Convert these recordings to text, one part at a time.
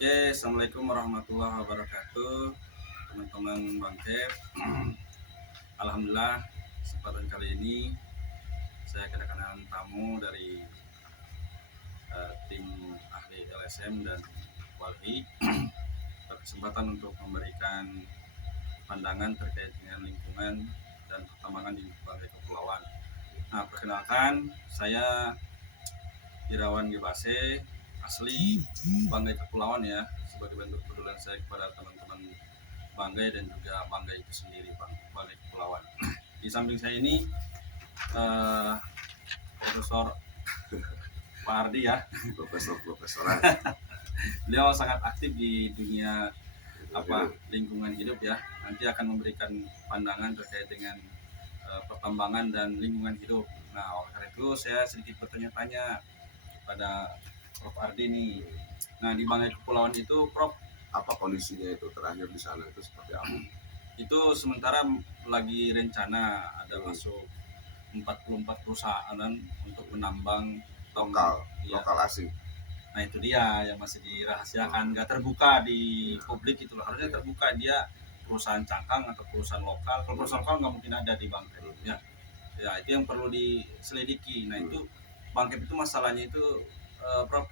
Oke, assalamualaikum warahmatullahi wabarakatuh, teman-teman Bang Kep. Alhamdulillah, kesempatan kali ini saya kedatangan tamu dari tim ahli LSM dan Walhi berkesempatan untuk memberikan pandangan terkait dengan lingkungan dan pertambangan di berbagai kepulauan. Nah, perkenalkan, saya Irawan Gibase, asli Banggai Kepulauan ya, sebagai bentuk kepedulian saya kepada teman-teman Banggai dan juga Banggai itu sendiri, Banggai Kepulauan. Di samping saya ini Profesor Pak Ardi ya, Profesoran. beliau sangat aktif di dunia lingkungan hidup ya. Nanti akan memberikan pandangan terkait dengan pertambangan dan lingkungan hidup. Nah, oleh karena itu saya sedikit bertanya-tanya pada Prof Ardi nih. Nah, di Banggai Kepulauan itu Prof, apa kondisinya itu terakhir di sana itu seperti apa? Itu sementara lagi rencana ada masuk 44 perusahaan untuk menambang lokal asing. Nah, itu dia yang masih dirahasiakan, nggak terbuka di publik itu loh. Harusnya terbuka, dia perusahaan cangkang atau perusahaan lokal. Kalau perusahaan lokal nggak mungkin ada di Bangkep ya. Ya, itu yang perlu diselidiki. Nah, itu Bangkep itu masalahnya itu Prof,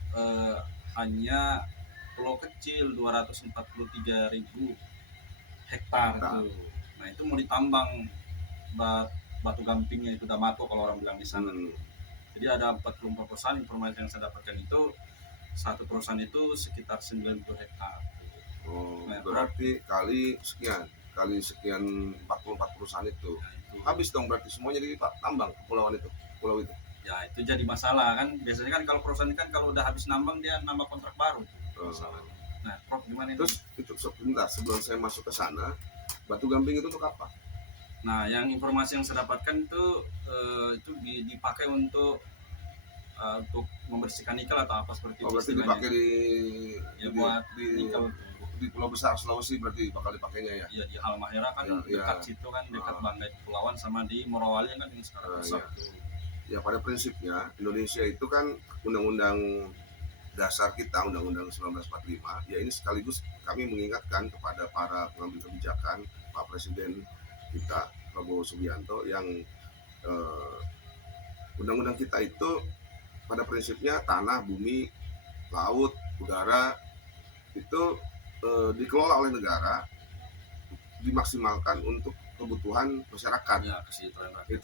hanya pulau kecil 243.000 hektar tuh. Nah, itu mau ditambang batu gampingnya itu Damato kalau orang bilang di sana. Jadi ada 44 perusahaan. Informasi yang saya dapatkan itu satu perusahaan itu sekitar 90 hektar. Nah, berarti kali sekian 44 perusahaan itu. Habis dong berarti semuanya di tambang pulau itu. Ya, itu jadi masalah kan. Biasanya kan kalau perusahaan kan kalau udah habis nambang dia nambah kontrak baru. Nah, Prof, gimana itu? Terus itu sebentar sebelum saya masuk ke sana, batu gamping itu untuk apa? Nah, yang informasi yang saya dapatkan itu dipakai untuk membersihkan nikel atau apa seperti itu. Berarti dipakai buat nikel di Pulau Besar Sulawesi berarti bakal dipakainya ya? Iya, di Halmahera kan dekat situ kan, dekat Banggai Kepulauan, sama di Morowali kan yang sekarang rusak. Ya, pada prinsipnya Indonesia itu kan undang-undang dasar kita, Undang-Undang 1945, ya ini sekaligus kami mengingatkan kepada para pengambil kebijakan, Pak Presiden kita Prabowo Subianto, yang undang-undang kita itu pada prinsipnya tanah, bumi, laut, udara itu dikelola oleh negara, dimaksimalkan untuk kebutuhan masyarakat,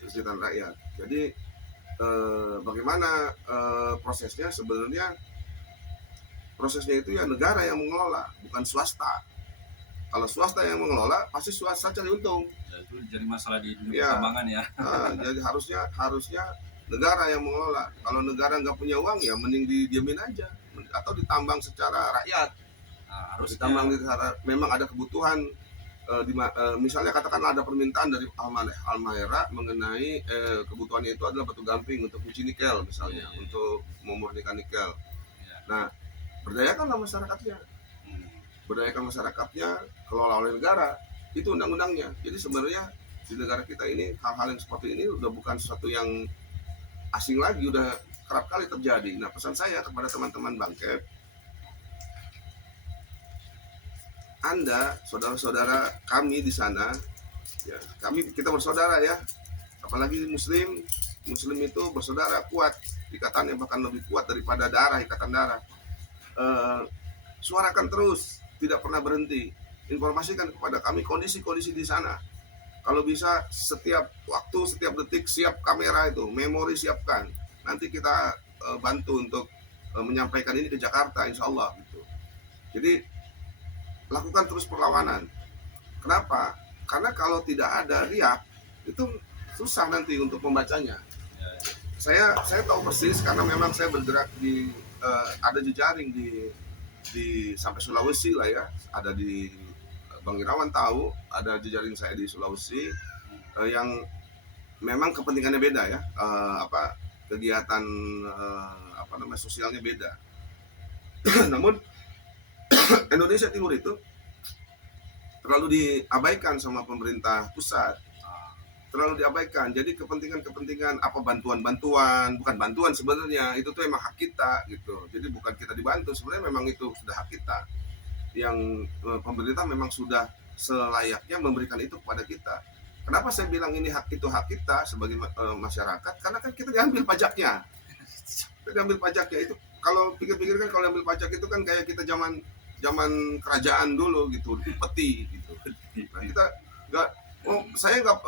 kesejahteraan rakyat. Jadi bagaimana prosesnya sebenarnya? Prosesnya itu ya negara yang mengelola, bukan swasta. Kalau swasta yang mengelola, pasti swasta cari untung. Ya, itu jadi masalah di dunia pertambangan ya. Jadi harusnya negara yang mengelola. Kalau negara nggak punya uang ya mending didiamin aja, atau ditambang secara rakyat. Harus ditambang memang ada kebutuhan. Misalnya katakanlah ada permintaan dari Halmahera mengenai kebutuhannya itu adalah batu gamping untuk uji nikel misalnya, untuk memurnikan nikel. Nah, berdayakanlah masyarakatnya, kelola oleh negara, itu undang-undangnya. Jadi sebenarnya di negara kita ini hal-hal yang seperti ini udah bukan sesuatu yang asing lagi, udah kerap kali terjadi. Nah, pesan saya kepada teman-teman Bangkep, Anda, saudara-saudara kami di sana, ya, kita bersaudara ya, apalagi Muslim itu bersaudara kuat, ikatannya bahkan lebih kuat daripada ikatan darah. Suarakan terus, tidak pernah berhenti, informasikan kepada kami kondisi-kondisi di sana. Kalau bisa setiap waktu, setiap detik siap kamera itu, memori siapkan. Nanti kita bantu untuk menyampaikan ini ke Jakarta, insya Allah gitu. Jadi lakukan terus perlawanan. Kenapa? Karena kalau tidak ada riak, itu susah nanti untuk membacanya. Saya tahu persis karena memang saya bergerak di ada jejaring di sampai Sulawesi lah ya. Ada di Bang Irawan tahu, ada jejaring saya di Sulawesi yang memang kepentingannya beda ya. Kegiatan sosialnya beda. Namun Indonesia Timur itu terlalu diabaikan sama pemerintah pusat. terlalu diabaikan. Jadi kepentingan-kepentingan apa bantuan-bantuan, bukan bantuan sebenarnya, itu tuh emang hak kita gitu. Jadi bukan kita dibantu, sebenarnya memang itu sudah hak kita. Yang pemerintah memang sudah selayaknya memberikan itu kepada kita. Kenapa saya bilang ini hak kita sebagai masyarakat? Karena kan kita diambil pajaknya. Kita diambil pajaknya itu, kalau pikir-pikir kan kalau ambil pajak itu kan kayak kita zaman kerajaan dulu gitu, peti gitu. Nah, kita nggak, oh saya nggak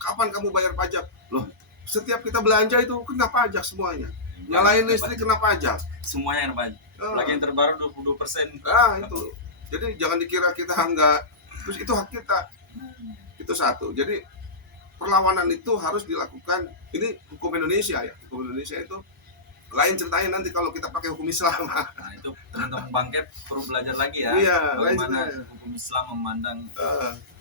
kapan kamu bayar pajak? Loh, setiap kita belanja itu kena pajak semuanya. Nyalain listrik kena pajak. Semuanya yang pajak. Lagi yang terbaru 22%. Itu. Jadi jangan dikira kita nggak, terus itu hak kita. Itu satu. Jadi perlawanan itu harus dilakukan. Ini hukum Indonesia ya. Hukum Indonesia itu lain ceritanya nanti kalau kita pakai hukum Islam. Nah itu teman-teman bangkit perlu belajar lagi ya. Iya, bagaimana hukum Islam memandang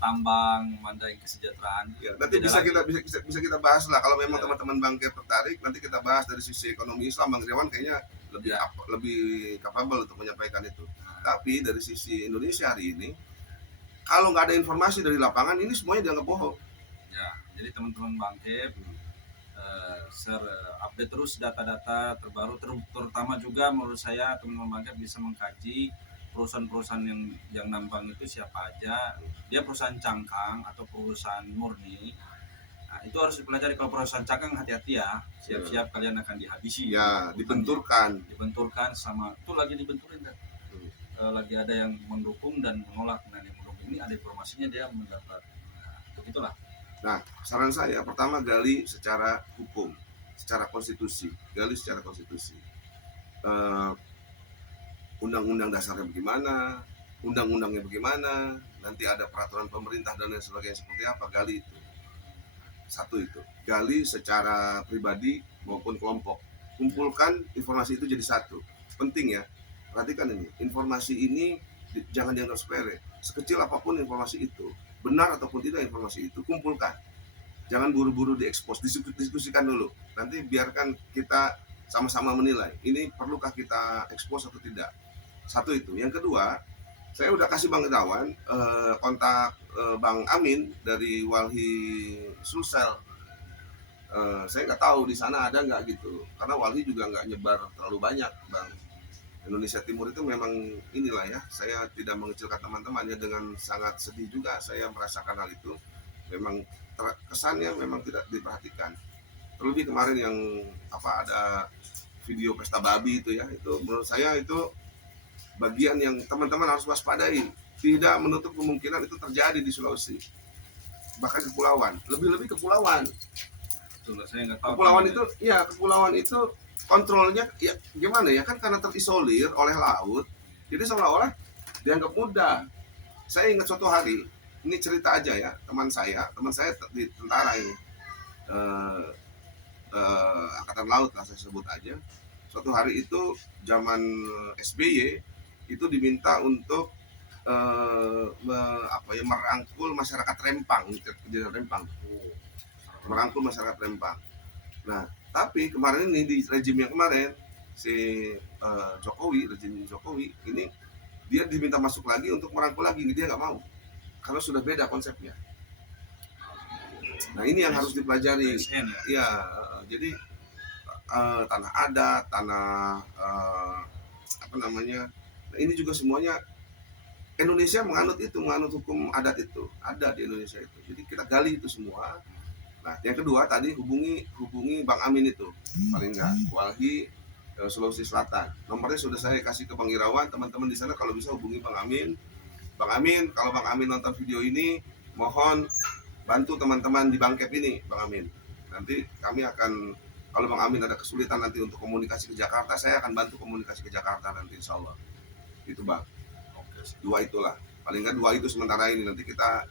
tambang, memandang kesejahteraan. Ya, nanti bisa kita bahas lah kalau memang teman-teman bangkit tertarik. Nanti kita bahas dari sisi ekonomi Islam. Bang Iriawan kayaknya lebih capable untuk menyampaikan itu. Tapi dari sisi Indonesia hari ini, kalau nggak ada informasi dari lapangan, ini semuanya dianggap bohong. Ya, jadi teman-teman bangkit update terus data-data terbaru, terutama juga menurut saya teman-teman bangkit bisa mengkaji perusahaan-perusahaan yang nambang itu siapa aja, dia perusahaan cangkang atau perusahaan murni. Nah, itu harus dipelajari. Kalau perusahaan cangkang hati-hati ya, siap-siap kalian akan dihabisi. Ya, dibenturkan sama itu lagi dibenturin kan. Lagi ada yang mendukung dan menolak. Nah, yang mendukung ini ada informasinya dia mendapat. Nah, begitulah. Nah, saran saya pertama gali secara hukum, secara konstitusi, undang-undang dasarnya bagaimana, undang-undangnya bagaimana, nanti ada peraturan pemerintah dan lain sebagainya seperti apa, gali itu. Satu itu, gali secara pribadi maupun kelompok, kumpulkan informasi itu jadi satu. Penting ya, perhatikan ini, informasi ini jangan dianggap sepele. Sekecil apapun informasi itu, benar ataupun tidak informasi itu, kumpulkan. Jangan buru-buru diekspos, diskusikan dulu. Nanti biarkan kita sama-sama menilai, ini perlukah kita ekspos atau tidak. Satu itu. Yang kedua, saya udah kasih Bang Irawan kontak Bang Amin dari Walhi Sulsel. Saya nggak tahu di sana ada nggak gitu, karena Walhi juga nggak nyebar terlalu banyak, Bang. Indonesia Timur itu memang inilah ya, saya tidak mengecilkan teman-teman ya, dengan sangat sedih juga saya merasakan hal itu. Memang kesannya memang tidak diperhatikan. Terlebih kemarin yang ada video pesta babi itu ya, itu menurut saya itu bagian yang teman-teman harus waspadai. Tidak menutup kemungkinan itu terjadi di Sulawesi, bahkan kepulauan, lebih-lebih kepulauan. Saya nggak tahu. Kepulauan itu kontrolnya ya gimana ya, kan karena terisolir oleh laut, jadi seolah-olah dianggap mudah. Saya ingat suatu hari, ini cerita aja ya, teman saya di tentara ini, angkatan laut lah saya sebut aja. Suatu hari itu zaman SBY itu diminta untuk merangkul masyarakat Rempang, merangkul masyarakat Rempang. Nah, tapi kemarin ini di rejim yang kemarin si rejim Jokowi ini, dia diminta masuk lagi untuk merangkul lagi, dia nggak mau karena sudah beda konsepnya. Nah, ini yang harus dipelajari. Ya, jadi tanah adat, tanah ini juga semuanya Indonesia menganut hukum adat itu ada di Indonesia itu. Jadi kita gali itu semua. Nah, yang kedua tadi hubungi Bang Amin itu, paling nggak Walhi Sulawesi Selatan. Nomornya sudah saya kasih ke Bang Irawan. Teman-teman di sana kalau bisa hubungi Bang Amin. Bang Amin, kalau Bang Amin nonton video ini, mohon bantu teman-teman di Bangkep ini, Bang Amin. Nanti kami akan, kalau Bang Amin ada kesulitan nanti untuk komunikasi ke Jakarta, saya akan bantu komunikasi ke Jakarta nanti, insya Allah. Itu Bang. Dua itulah, paling nggak dua itu sementara ini, nanti kita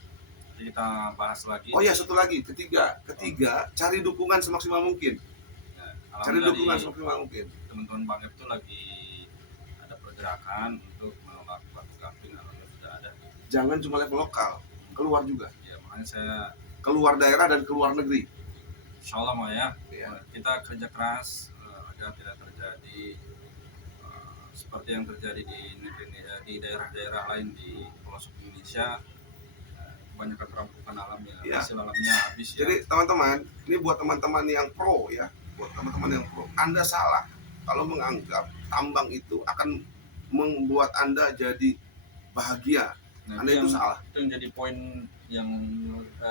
bahas lagi. Oh ya, satu lagi, ketiga, cari dukungan semaksimal mungkin. Cari dukungan semaksimal mungkin. Teman-teman Bangkep itu lagi ada pergerakan untuk menolak batu gamping, alhamdulillah sudah ada. Jangan cuma level lokal, keluar juga. Ya, makanya saya keluar daerah dan keluar negeri. Insya Allah kita kerja keras agar tidak terjadi seperti yang terjadi di daerah-daerah lain di pelosok Indonesia. kebanyakan perampokan alam ya, Iya. hasil alamnya habis ya. Jadi teman-teman, ini buat teman-teman yang pro ya, buat teman-teman yang pro, Anda salah kalau menganggap tambang itu akan membuat Anda jadi bahagia. Nah, Anda itu salah. Itu yang jadi poin yang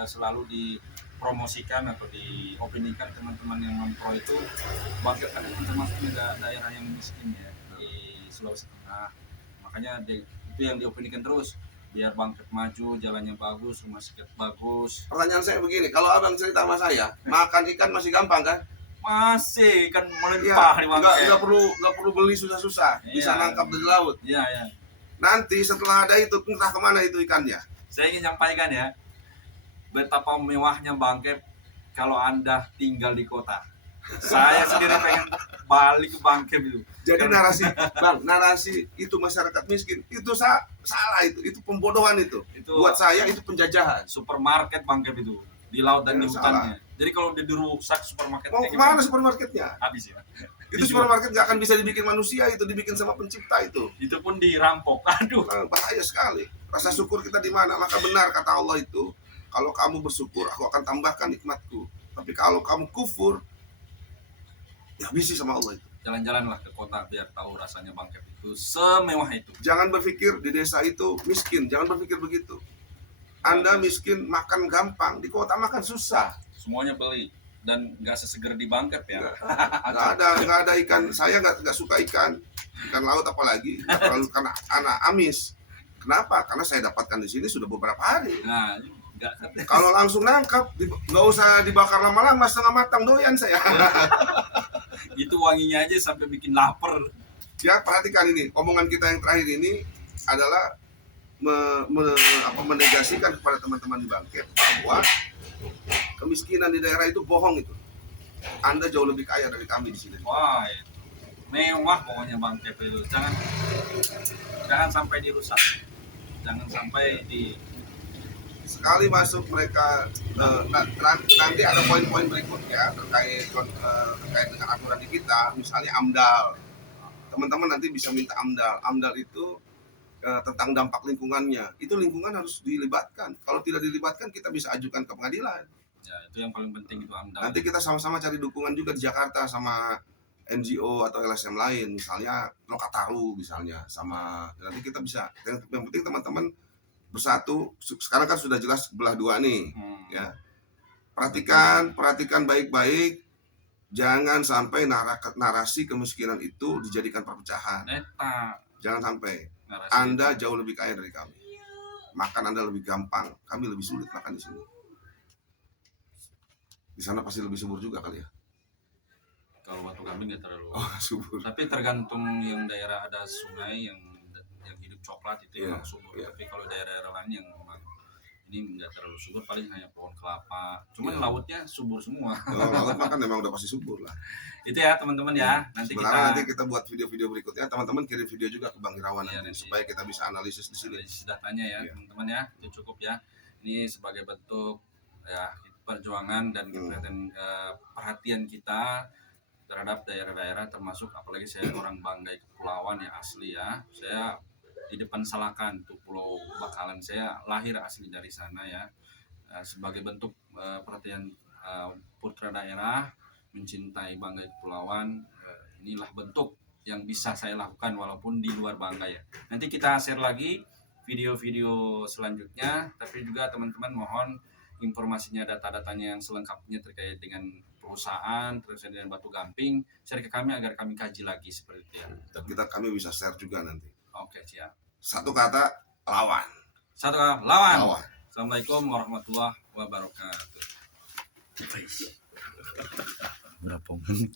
selalu dipromosikan atau diopinikan teman-teman yang non-pro itu, Bangkit kan termasuk daerah yang miskin ya di Sulawesi Tengah. Makanya itu yang diopinikan terus, biar Bangkit maju, jalannya bagus, rumah sakit bagus. Pertanyaan saya begini, kalau abang cerita sama saya, makan ikan masih gampang kan? Masih kan melimpah di Bangkit. Nggak perlu beli susah-susah, bisa nangkap dari laut. Iya, iya. Nanti setelah ada itu, entah kemana itu ikannya. Saya ingin nyampaikan ya, betapa mewahnya Bangkit kalau Anda tinggal di kota. Saya sendiri pengen balik ke Bangkit itu. Jadi narasi itu masyarakat miskin itu salah, itu pembodohan itu. Buat saya itu penjajahan. Supermarket Bangkit itu di laut dan di hutannya. Salah. Jadi kalau udah dirusak supermarket, Mau kemana supermarketnya? habis ya. Itu supermarket nggak akan bisa dibikin manusia, itu dibikin sama pencipta itu. Itu pun dirampok. Aduh. Bahaya sekali. Rasa syukur kita di mana? Maka benar kata Allah itu, kalau kamu bersyukur, aku akan tambahkan nikmatku. Tapi kalau kamu kufur, ya habisi sama Allah itu. Jalan-jalanlah ke kota biar tahu rasanya Bangkit itu semewah itu. Jangan berpikir di desa itu miskin, jangan berpikir begitu. Anda miskin makan gampang, di kota makan susah. Semuanya beli dan nggak seseger di Bangkit ya. Nggak ada ikan. Saya nggak suka ikan laut apalagi, terlalu karena anak amis. Kenapa? Karena saya dapatkan di sini sudah beberapa hari. Nah, kalau langsung nangkap, nggak usah dibakar lama-lama, setengah matang doyan saya. Itu wanginya aja sampai bikin lapar. Ya, perhatikan ini, omongan kita yang terakhir ini adalah menegasikan kepada teman-teman di Bangkit bahwa kemiskinan di daerah itu bohong itu. Anda jauh lebih kaya dari kami di sini. Wah, mewah pokoknya Bangkit itu. Jangan sampai dirusak. Jangan sampai sekali masuk mereka nanti ada poin-poin berikutnya terkait dengan aturan di kita, misalnya AMDAL. Teman-teman nanti bisa minta AMDAL. AMDAL itu tentang dampak lingkungannya. Itu lingkungan harus dilibatkan. Kalau tidak dilibatkan, kita bisa ajukan ke pengadilan. Ya, itu yang paling penting itu AMDAL. Nanti kita sama-sama cari dukungan juga di Jakarta sama NGO atau LSM lain, misalnya Lokataru misalnya, sama nanti kita bisa. Yang penting teman-teman bersatu. Sekarang kan sudah jelas belah dua nih, ya. Perhatikan baik-baik. Jangan sampai narasi kemiskinan itu dijadikan perpecahan. Jangan sampai. Anda jauh lebih kaya dari kami. Makan Anda lebih gampang, kami lebih sulit makan di sini. Di sana pasti lebih subur juga kali ya. Kalau Batu Kambing nggak terlalu subur. Tapi tergantung yang daerah ada sungai yang hidup coklat itu yang subur. Tapi kalau daerah-daerah lain yang memang ini nggak terlalu subur, paling hanya pohon kelapa. Cuman lautnya subur semua. Laut makan memang udah pasti subur lah. Itu ya teman-teman ya. Nanti kita buat video-video berikutnya. Teman-teman kirim video juga ke Bang Irawan nanti supaya kita bisa analisis di sini. Datanya ya teman-teman ya. Itu cukup ya. Ini sebagai bentuk ya perjuangan dan perhatian kita terhadap daerah-daerah, termasuk apalagi saya orang Banggai Kepulauan ya asli ya. Saya di depan Salakan tuh Pulau Bakalan, saya lahir asli dari sana ya. Sebagai bentuk perhatian putra daerah mencintai Banggai Kepulauan, inilah bentuk yang bisa saya lakukan walaupun di luar Banggai ya. Nanti kita share lagi video-video selanjutnya, tapi juga teman-teman mohon informasinya, data-datanya yang selengkapnya terkait dengan perusahaan, terus dengan Batu Gamping, share ke kami agar kami kaji lagi seperti itu ya. Dan kami bisa share juga nanti. Oke, siap. Satu kata, lawan. Satu kata, lawan. Assalamualaikum warahmatullahi wabarakatuh. Berapa menit?